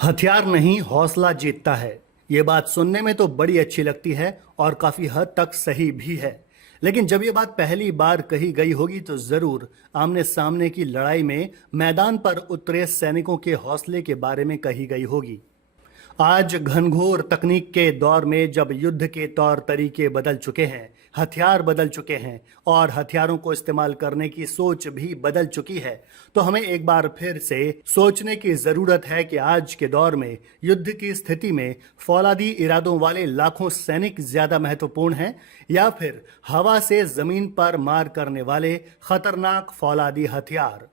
हथियार नहीं हौसला जीतता है। ये बात सुनने में तो बड़ी अच्छी लगती है और काफी हद तक सही भी है। लेकिन जब ये बात पहली बार कही गई होगी तो जरूर आमने सामने की लड़ाई में मैदान पर उतरे सैनिकों के हौसले के बारे में कही गई होगी। आज घनघोर तकनीक के दौर में जब युद्ध के तौर तरीके बदल चुके हैं, हथियार बदल चुके हैं और हथियारों को इस्तेमाल करने की सोच भी बदल चुकी है, तो हमें एक बार फिर से सोचने की जरूरत है कि आज के दौर में युद्ध की स्थिति में फौलादी इरादों वाले लाखों सैनिक ज्यादा महत्वपूर्ण हैं या फिर हवा से जमीन पर मार करने वाले खतरनाक फौलादी हथियार।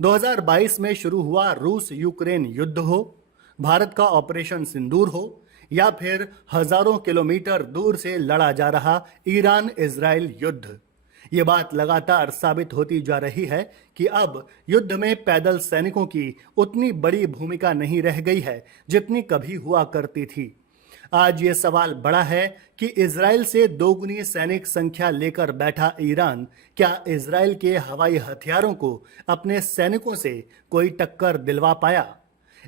2022 में शुरू हुआ रूस यूक्रेन युद्ध हो, भारत का ऑपरेशन सिंदूर हो या फिर हजारों किलोमीटर दूर से लड़ा जा रहा ईरान इजराइल युद्ध, ये बात लगातार साबित होती जा रही है कि अब युद्ध में पैदल सैनिकों की उतनी बड़ी भूमिका नहीं रह गई है जितनी कभी हुआ करती थी। आज ये सवाल बड़ा है कि इजराइल से दोगुनी सैनिक संख्या लेकर बैठा ईरान क्या इजराइल के हवाई हथियारों को अपने सैनिकों से कोई टक्कर दिलवा पाया।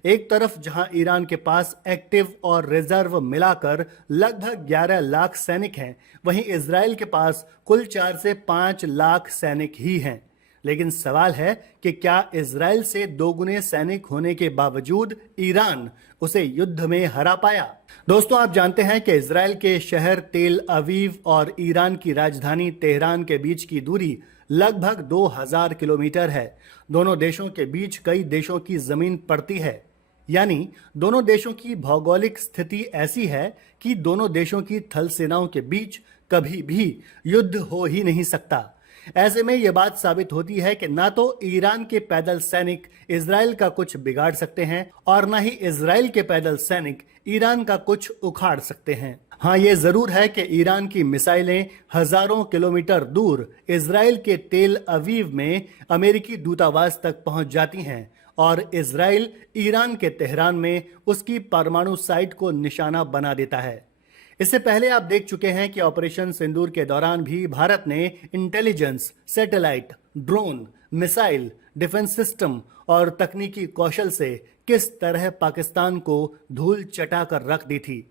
एक तरफ जहां ईरान के पास एक्टिव और रिजर्व मिलाकर लगभग 11 लाख सैनिक हैं, वहीं इजराइल के पास कुल 4 से 5 लाख सैनिक ही हैं। लेकिन सवाल है कि क्या इजराइल से दोगुने सैनिक होने के बावजूद ईरान उसे युद्ध में हरा पाया। दोस्तों, आप जानते हैं कि इजराइल के शहर तेल अवीव और ईरान की राजधानी तेहरान के बीच की दूरी लगभग 2000 किलोमीटर है। दोनों देशों के बीच कई देशों की जमीन पड़ती है, यानी दोनों देशों की भौगोलिक स्थिति ऐसी है कि दोनों देशों की थल सेनाओं के बीच कभी भी युद्ध हो ही नहीं सकता। ऐसे में यह बात साबित होती है कि ना तो ईरान के पैदल सैनिक इजराइल का कुछ बिगाड़ सकते हैं और ना ही इजराइल के पैदल सैनिक ईरान का कुछ उखाड़ सकते हैं। हाँ, ये जरूर है कि ईरान की मिसाइलें हजारों किलोमीटर दूर इजराइल के तेल अवीव में अमेरिकी दूतावास तक पहुंच जाती हैं और इजराइल ईरान के तेहरान में उसकी परमाणु साइट को निशाना बना देता है। इससे पहले आप देख चुके हैं कि ऑपरेशन सिंदूर के दौरान भी भारत ने intelligence, satellite, drone, missile, defence system और तकनीकी कौशल से किस तरह पाकिस्तान को धूल चटा कर रख दी थी।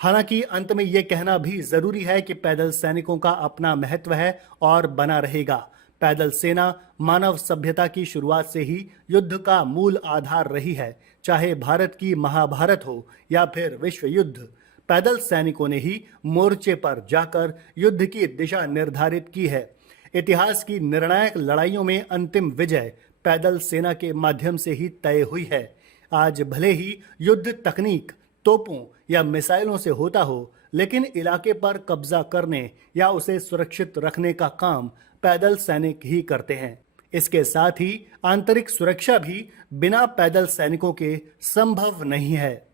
हालांकि अंत में यह कहना भी जरूरी है कि पैदल सैनिकों का अपना महत्व है और बना रहेगा। पैदल सेना मानव सभ्यता की शुरुआत से ही युद्ध का मूल आधार रही है। चाहे भारत की महाभारत हो या फिर विश्व युद्ध, पैदल सैनिकों ने ही मोर्चे पर जाकर युद्ध की दिशा निर्धारित की है। इतिहास की निर्णायक लड़ाइयों में अंतिम विजय पैदल सेना के माध्यम से ही तय हुई है। आज भले ही युद्ध तकनीक, तोपों या मिसाइलों से होता हो, लेकिन इलाके पर कब्जा करने या उसे सुरक्षित रखने का काम पैदल सैनिक ही करते हैं। इसके साथ ही आंतरिक सुरक्षा भी बिना पैदल सैनिकों के संभव नहीं है।